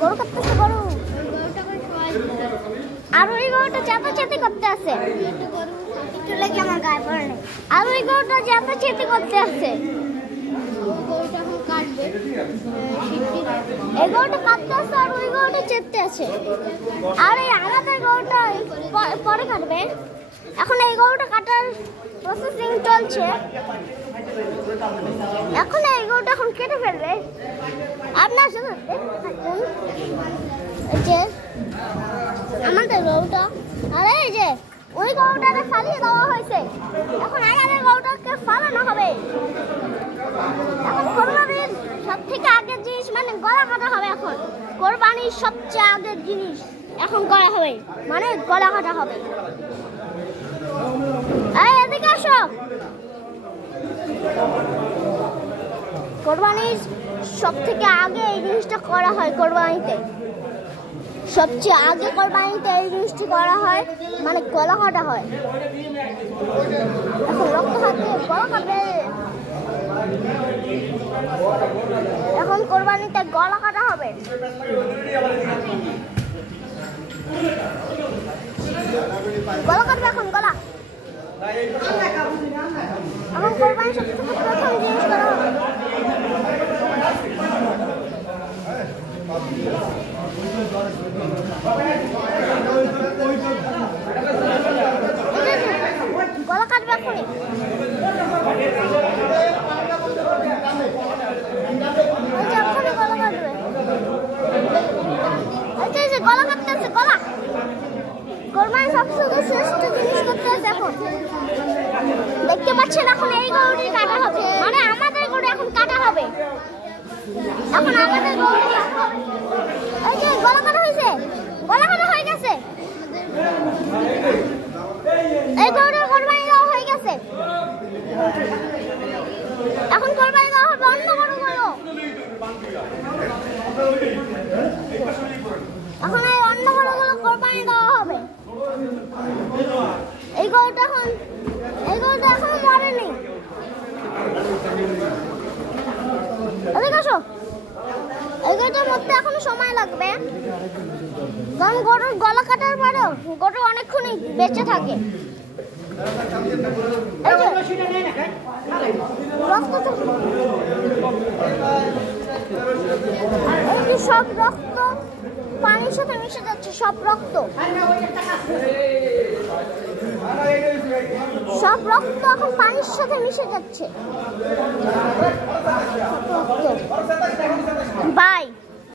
গরু কাটতেছে গরু। আর ওই গরুটা চেঁচাচেঁতি করতে আছে। আর ওই গরুটা চেঁচাচেঁতি করতে আছে। এই গরুটা কাটতে আছে আর ওই গরুটা চেতে আছে। আর এই আমাদের গরুটা পরে কাটবে। এখন এই গরুটা কাটার প্রসেসিং চলছে। এখন এই গরুটা এখন কেটে ফেলবে। আপনার সাথে এই যে আমাদের গরুটা, আরে এই যে ওই গরুটাকে ফালিয়ে দেওয়া হয়েছে। এখন আমাদের গরুটাকে ফালানো হবে। এখন কোরবানির সব থেকে আগের জিনিস মানে গলা কাটা হবে। এখন কোরবানির সবচেয়ে আগের জিনিস এখন করা হবে, মানে গলা কাটা হবে। এই এদিকে আসো। কোরবানির সব থেকে আগে এই জিনিসটা করা হয়। কোরবানিতে সবচেয়ে আগে কোরবানিতে এই জিনিসটি করা হয়, মানে গলা কাটা হয়। এখন রক্ত হাতে গলা কাটবে। এখন কোরবানিতে গলা কাটা হবে। গলা কাটবে এখন গলা। এখন কোরবানি সবথেকে প্রথম জিনিস করা হবে। গলা কাটবে এখনই। গলা কাটতেছে গলা। কোরবানি সবচেয়ে শ্রেষ্ঠ জিনিস করতেছে এখন। দেখতে পাচ্ছেন এখন এই গরুটি কাটা হবে, মানে আমাদের গরু এখন কাটা হবে। এখন আমাদের গরু এই যে গলা কাটা হয়েছে, গলা কাটা হয়ে গেছে। এই গরুর কোরবানি দেওয়া হয়ে গেছে। এখন কোরবানি দেওয়া হবে অন্য গরুগুলো। এখন এই অন্য গরুগুলো কোরবানি দেওয়া হবে। এই গরুটা এখন মরেনি। এদিকে আসো। এই গরুটার মধ্যে এখনো সময় লাগবে, কারণ গরুর গলা কাটার পরেও গরু অনেকক্ষণই বেঁচে থাকে। সব রক্ত পানির সাথে মিশে যাচ্ছে। সব রক্ত এখন পানির সাথে মিশে যাচ্ছে।